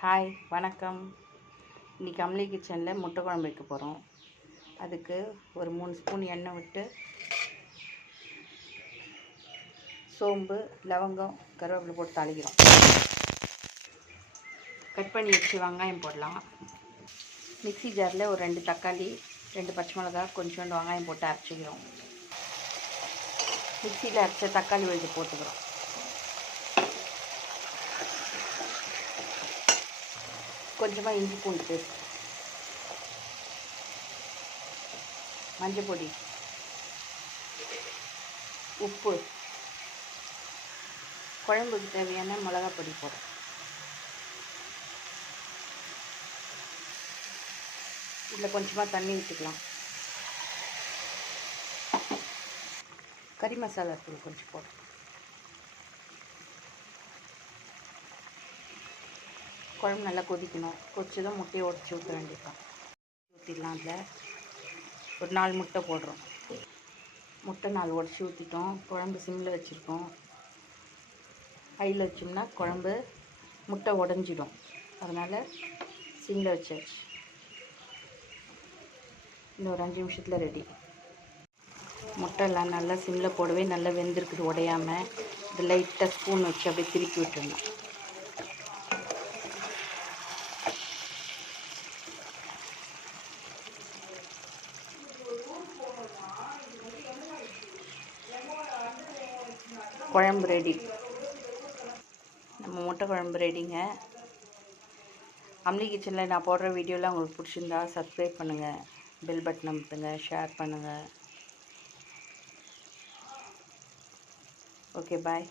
Hi வணக்கம். இன்றைக்கி அம்லி கிச்சனில் முட்டை குழம்பு வைக்க போகிறோம். அதுக்கு ஒரு 3 ஸ்பூன் எண்ணெய் விட்டு சோம்பு, லவங்கம், கருவேப்பிலை போட்டு தாளிக்கிறோம். கட் பண்ணி வச்சு வெங்காயம் போடலாம். மிக்ஸி ஜாரில் ஒரு 2 தக்காளி, 2 பச்சை மிளகாய், கொஞ்சோண்டு வெங்காயம் போட்டு அரைச்சிக்கிறோம். மிக்ஸியில் அரைச்ச தக்காளி விழுது போட்டுக்கிறோம். கொஞ்சமாக இஞ்சி பூண்டு பேஸ்ட், மஞ்சள் பொடி, உப்பு, குழம்புக்கு தேவையான மிளகாய் பொடி போடும். இதில் கொஞ்சமாக தண்ணி ஊற்றிக்கலாம். கறி மசாலா தூள் கொஞ்சம் போடும். குழம்பு நல்லா கொதிக்கணும். கொதிச்சதும் முட்டையை உடச்சி ஊற்ற வேண்டியதான். ஊற்றிடலாம். அதில் ஒரு 4 முட்டை போடுறோம். முட்டை 4 உடச்சி ஊற்றிட்டோம். குழம்பு சிம்மில் வச்சுருக்கோம். ஹையில் வச்சோம்னா குழம்பு முட்டை உடஞ்சிடும். அதனால் சிம்மில் வச்சாச்சு. இன்னும் ஒரு 5 நிமிஷத்தில் ரெடி. முட்டை எல்லாம் நல்லா சிம்மில் போடவே நல்லா வெந்திருக்குது உடையாமல். இது லைட்டாக ஸ்பூன் வச்சு அப்படியே திருப்பி விட்டுருந்தோம். குழம்பு ரெடி. நம்ம முட்டை குழம்பு ரெடிங்க. அம்லி கிச்சனில் நான் போடுற வீடியோலாம் உங்களுக்கு பிடிச்சிருந்தா சப்ஸ்கிரைப் பண்ணுங்கள், பெல் பட்டன் அமுத்துங்க, ஷேர் பண்ணுங்கள். ஓகே, பாய்.